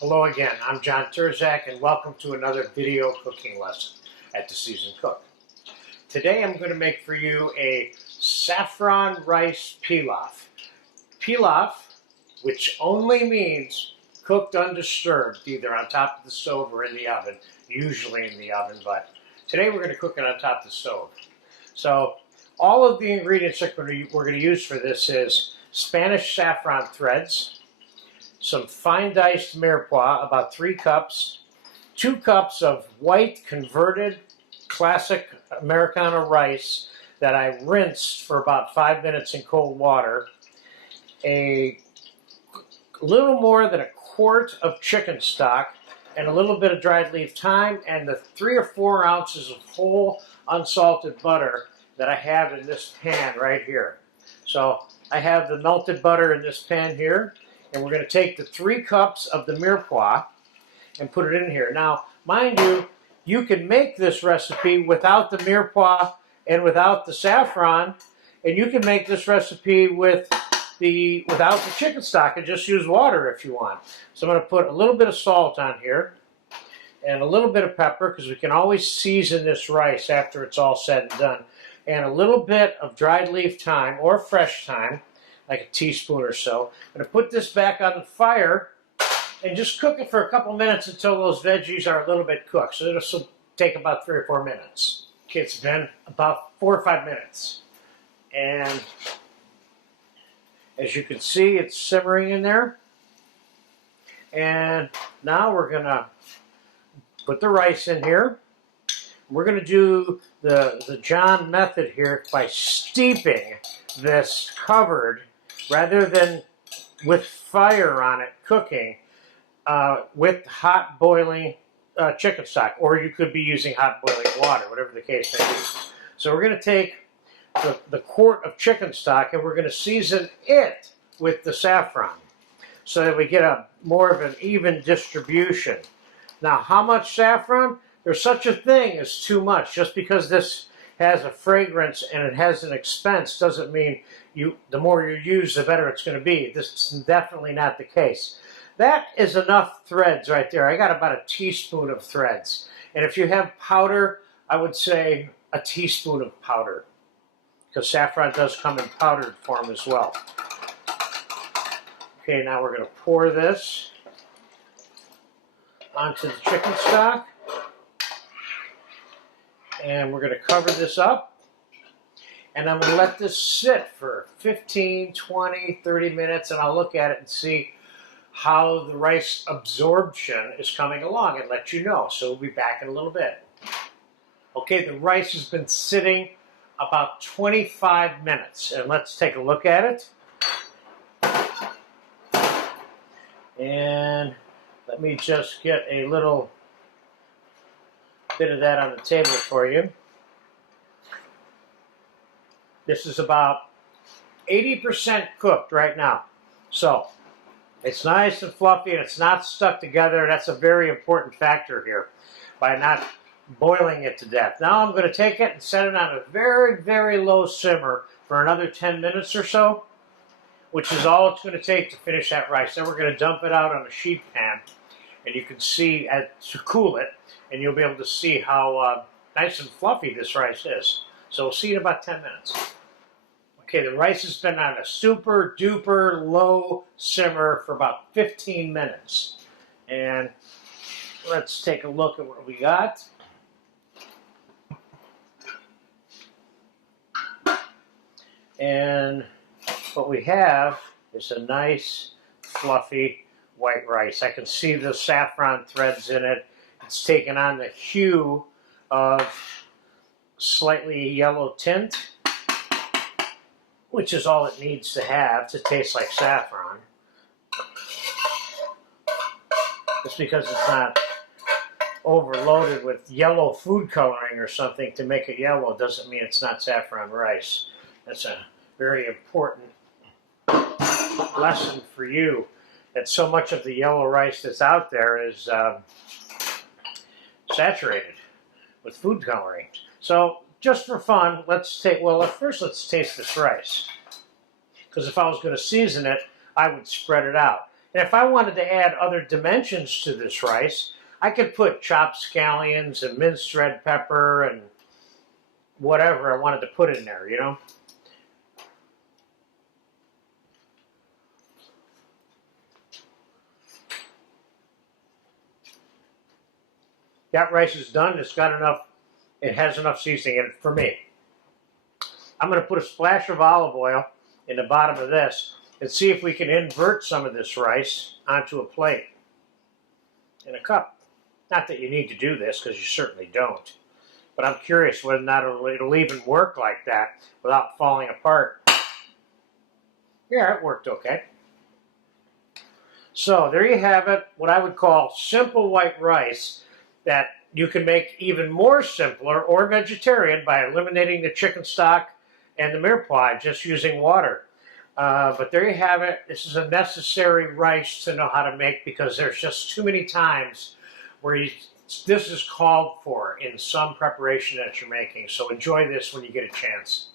Hello again, I'm John Turzak and welcome to another video cooking lesson at The Seasoned Cook. Today I'm going to make for you a saffron rice pilaf. Pilaf, which only means cooked undisturbed, either on top of the stove or in the oven, usually in the oven, but today we're going to cook it on top of the stove. So all of the ingredients that we're going to use for this is Spanish saffron threads, some fine diced mirepoix, about 3 cups, 2 cups of white converted classic Americana rice that I rinsed for about 5 minutes in cold water, a little more than a quart of chicken stock, and a little bit of dried leaf thyme, and the 3 or 4 ounces of whole unsalted butter that I have in this pan right here. So I have the melted butter in this pan here. And we're going to take the 3 cups of the mirepoix and put it in here. Now, mind you, you can make this recipe without the mirepoix and without the saffron, and you can make this recipe without the chicken stock and just use water if you want. So I'm going to put a little bit of salt on here and a little bit of pepper, because we can always season this rice after it's all said and done, and a little bit of dried leaf thyme or fresh thyme, like a teaspoon or so. I'm going to put this back on the fire and just cook it for a couple minutes until those veggies are a little bit cooked. So this will take about 3 or 4 minutes. Okay, it's been about 4 or 5 minutes. And as you can see, it's simmering in there. And now we're going to put the rice in here. We're going to do the John method here by steeping this covered, rather than with fire on it cooking, with hot boiling chicken stock, or you could be using hot boiling water, whatever the case may be. So we're going to take the quart of chicken stock and we're going to season it with the saffron so that we get a more of an even distribution. Now, how much saffron? There's such a thing as too much. Just because this has a fragrance and it has an expense doesn't mean the more you use, the better it's going to be. This is definitely not the case. That is enough threads right there. I got about a teaspoon of threads. And if you have powder, I would say a teaspoon of powder, because saffron does come in powdered form as well. Okay, now we're going to pour this onto the chicken stock. And we're going to cover this up. And I'm going to let this sit for 15, 20, 30 minutes, and I'll look at it and see how the rice absorption is coming along and let you know. So we'll be back in a little bit. Okay, the rice has been sitting about 25 minutes, and let's take a look at it. And let me just get a little bit of that on the table for you. This is about 80% cooked right now. So it's nice and fluffy and it's not stuck together. That's a very important factor here by not boiling it to death. Now I'm going to take it and set it on a very, very low simmer for another 10 minutes or so, which is all it's going to take to finish that rice. Then we're going to dump it out on a sheet pan, and you can see to cool it, and you'll be able to see how nice and fluffy this rice is. So we'll see in about 10 minutes. Okay, the rice has been on a super duper low simmer for about 15 minutes. And let's take a look at what we got. And what we have is a nice fluffy white rice. I can see the saffron threads in it. It's taken on the hue of slightly yellow tint, which is all it needs to have to taste like saffron. Just because it's not overloaded with yellow food coloring or something to make it yellow doesn't mean it's not saffron rice. That's a very important lesson for you, that so much of the yellow rice that's out there is saturated with food coloring. So just for fun, let's taste this rice. Because if I was going to season it, I would spread it out. And if I wanted to add other dimensions to this rice, I could put chopped scallions and minced red pepper and whatever I wanted to put in there, you know. That rice is done. It's got enough, it has enough seasoning in it for me. I'm going to put a splash of olive oil in the bottom of this and see if we can invert some of this rice onto a plate in a cup. Not that you need to do this, because you certainly don't. But I'm curious whether or not it'll even work like that without falling apart. Yeah, it worked okay. So there you have it, what I would call simple white rice that you can make even more simpler or vegetarian by eliminating the chicken stock and the mirepoix, just using water. But there you have it. This is a necessary rice to know how to make, because there's just too many times where this is called for in some preparation that you're making. So enjoy this when you get a chance.